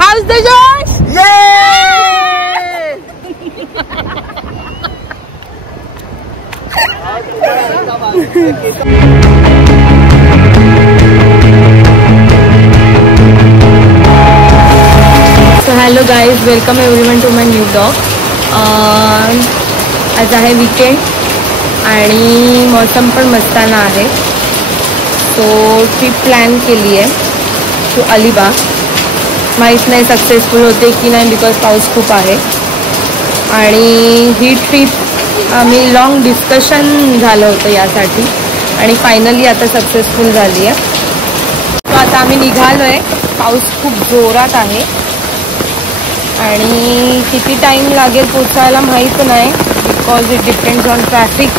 How's the Josh? Yay! So hello guys, welcome everyone to my new vlog. आज आहे weekend आणि मौसम पण मस्ताना आहे. तो ट्रिप प्लॅन केली आहे टू अलिबाग. माहीत नाही सक्सेसफुल होते की नाही बिकॉज पाऊस खूप आहे. आणि ही ट्रिप आम्ही लॉंग डिस्कशन झालं होतं यासाठी आणि फायनली आता सक्सेसफुल झाली आहे. तो आता आम्ही निघालो आहे. पाऊस खूप जोरात आहे आणि किती टाईम लागेल पोचायला माहीत नाही because it depends on traffic.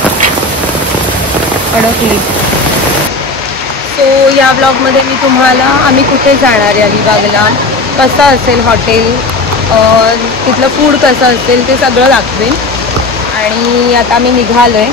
अडकली. सो या ब्लॉगमध्ये मी तुम्हाला आम्ही कुठे जाणार आहे अलिबागला, कसं असेल हॉटेल, तिथलं फूड कसं असेल ते सगळं दाखवेन. आणि आता आम्ही निघालो आहे.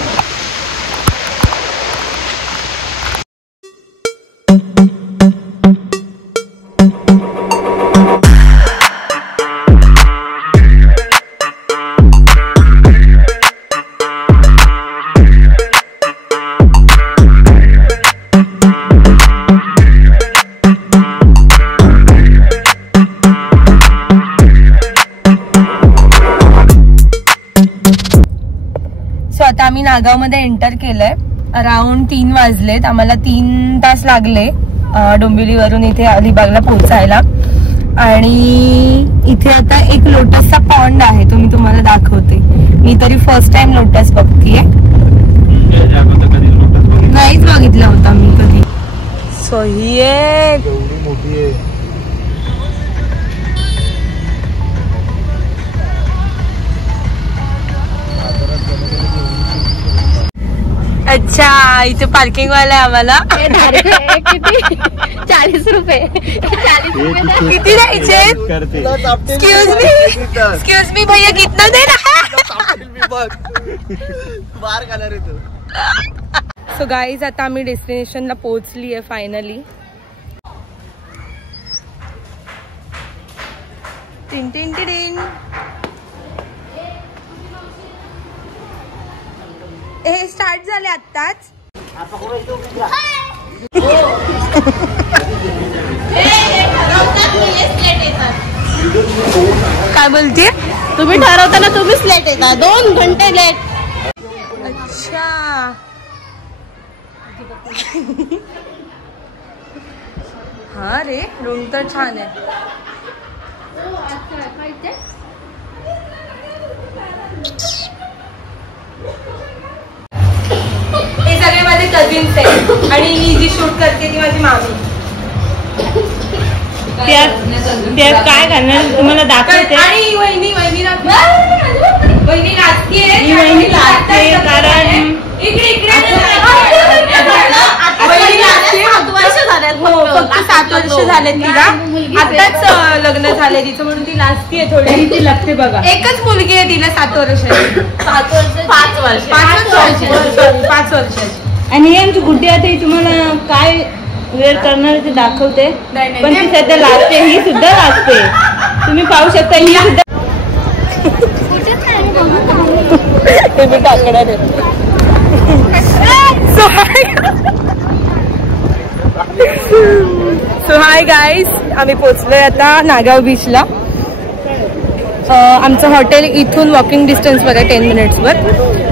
आता आम्ही नागावमध्ये एंटर केलंय. अराउंड 3 वाजलेत. आम्हाला 3 तास लागले डोंबिवलीवरून इथे अलिबागला पोहोचायला. आणि इथे आता एक लोटसचा पॉन्ड आहे, तो मी तुम्हाला दाखवते. मी तरी फर्स्ट टाइम लोटस बघतीये, नाहीच बघितला होता मी कधी. सो ही आहे. अच्छा, इथे पार्किंग वाला आहे आम्हाला. किती 40 रुपये. 40 रुपये किती द्यायचे? एक्सक्यूज मी भैया कितना दे रहा है? सो गाईज आता आम्ही डेस्टिनेशनला पोहोचली आहे फायनली. Tin tin tin. हे स्टार्ट झाले आत्ताच. काय बोलते? तुम्ही ठरवताना तुम्हीच लेट येता, 2 घंटे लेट. अच्छा, हा रे, रूम तर छान आहे. हे सगळे माझे कझिन्स आहेत आणि ही जी शूट करते ती माझी मामी. त्यात काय करणार तुम्हाला दाखवते. आणि वहिनी नाचतीये. कारण इकडे वहिनी नाचते. फक्त 7 वर्ष झाले तिला. आताच लग्न झालंय तिचं म्हणून ती नाचतीये थोडी. ती लागते बघा. एकच मुलगी आहे तिला 7 वर्षाची. 5 वर्षाची. आणि आमची गुड्डी आता तुम्हाला काय वेळ करणार ते दाखवते. पण ती सध्या लाजते, ही सुद्धा लाजते. तुम्ही पाहू शकता ही सुद्धा. सो हाय गाईज, आम्ही पोचलोय आता नागाव बीचला. आमचं हॉटेल इथून वॉकिंग डिस्टन्सवर आहे 10 मिनिट्सवर.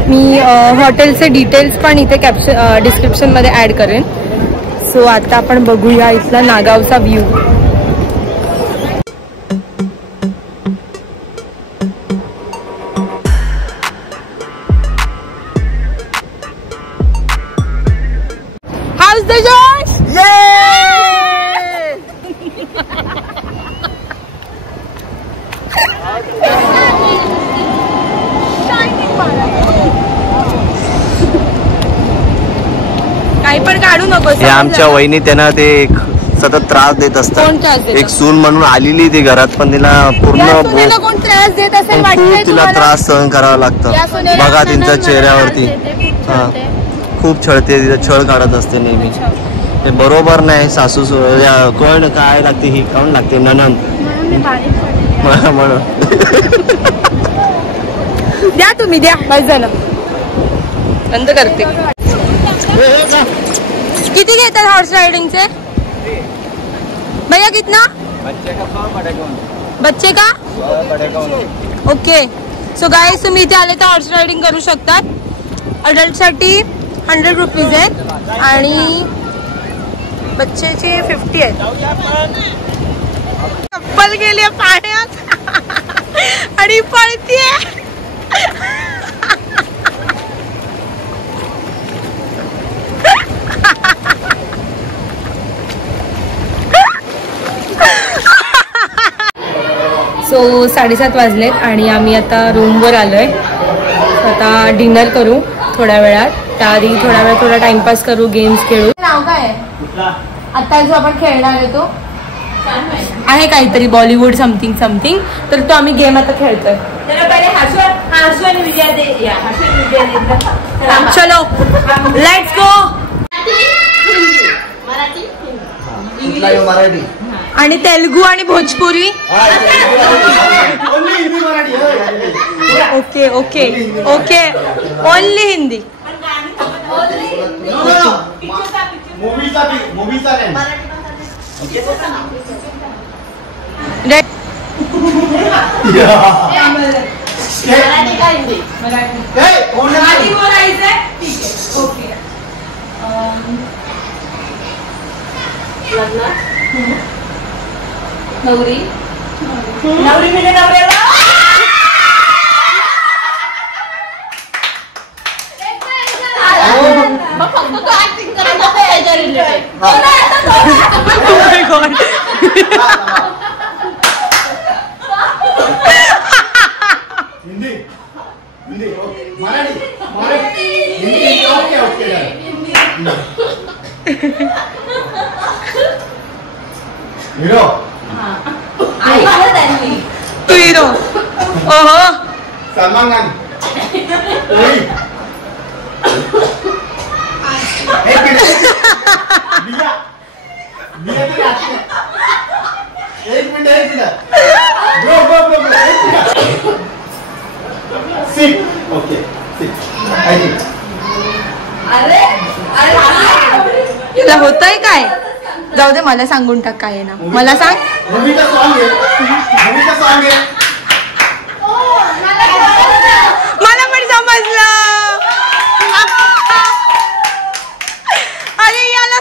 मी हॉटेलचे डिटेल्स पण इथे डिस्क्रिप्शनमध्ये ॲड करेन. सो आता आपण बघूया इथला नागावचा view. How's the Josh? Yay! काही पण काढू नको. हे आमच्या वहिनी त्यांना ते सतत त्रास देत असतात. एक सून म्हणून आलेली ती घरात, पण तिला पूर्ण कोण त्रास देत असेल वाटतंय तिला त्रास सहन करावा लागतं. बघा त्यांच्या चेहऱ्यावरती खूप छळते, तिचा छळ काढत असते नेहमी. ते बरोबर नाही. सासू कोण काय लागते, ही काऊन लागते ननंद. म्हणून द्या तुम्ही द्या. बस झालं, बंद करते. किती घेतात हॉर्स रायडिंगचे भैया? कितना बच्चे का? ओके. सो गाईज तुम्ही इथे आले तर हॉर्स रायडिंग करू शकतात. अडल्टसाठी 100 रुपीज आहेत आणि बच्चेचे 50 आहेत. चप्पल गेली पाण्यात आणि पळतीये. सो 7:30 वाजलेत आणि आम्ही आता रूमवर आलोय. आता डिनर करू थोड्या वेळात. त्याआधी थोडा वेळ थोडा टाइमपास करू, गेम्स खेळू. नाव काय आहे आता जो आपण खेळणार आहे? तो आहे काहीतरी बॉलिवूड समथिंग समथिंग. तर तो आम्ही गेम आता खेळतोय. चलो लेट्स गो. मराठी आणि तेलुगू आणि Bhojpuri. Okay okay okay only Hindi. नवरी नवरी म्हणजे नवऱ्याला तू हिरो. ओहो सलमान खान. एक मिनिट ओके. तुला होतंय काय? जाऊ दे, मला सांगून टाक काय आहे ना. मला सांग. मला पण समजलं. अरे याला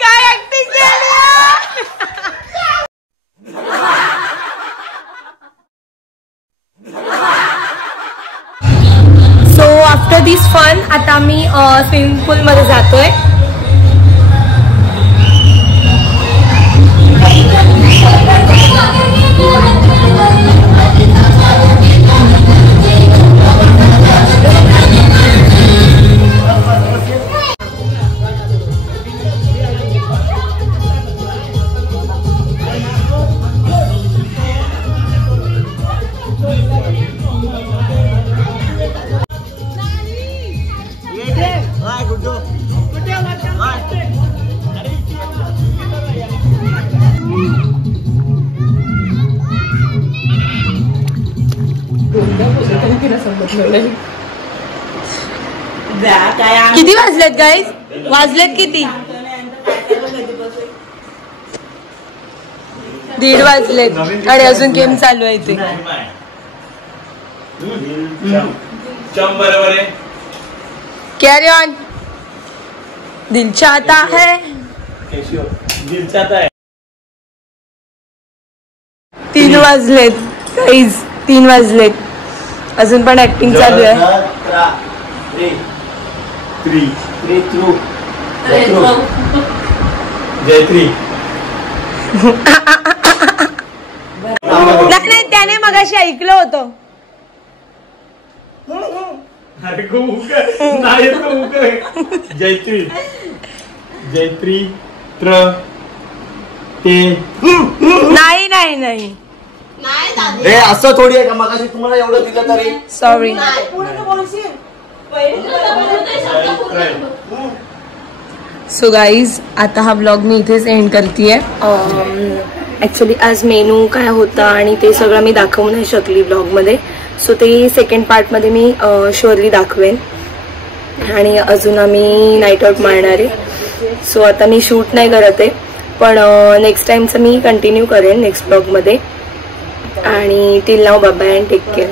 काय ऍक्टिंग केली. सो आफ्टर दिस फन आता मी स्विमिंग पूल मध्ये जातोय. किती वाजलेत गाईज? वाजलेत किती? 1:30 वाजलेत आणि अजून गेम चालू आहे ते. Carry on. दिल चाहता है. 3 वाजलेत गाईज, 3 वाजलेत. अजून पण ऍक्टिंग चालू आहे. नाही त्याने मगाशी ऐकलं होतं. जयत्री जयत्री नाही नाही नाही हे असं थोडी आहे का? मगाशी तुम्हाला एवढं दिलं तरी सॉरी. सो गाईज, आता हा ब्लॉग मी इथेच एंड करते. ॲक्च्युली आज मेनू काय होता आणि ते सगळं मी दाखवू नाही शकली ब्लॉगमध्ये. सो ते सेकंड पार्टमध्ये मी शुअरली दाखवेन. आणि अजून आम्ही नाईट आउट मारणार आहे. सो आता मी शूट नाही करत आहे, पण नेक्स्ट टाइमचं मी कंटिन्यू करेन नेक्स्ट ब्लॉगमध्ये. आणि till now bye bye and take care.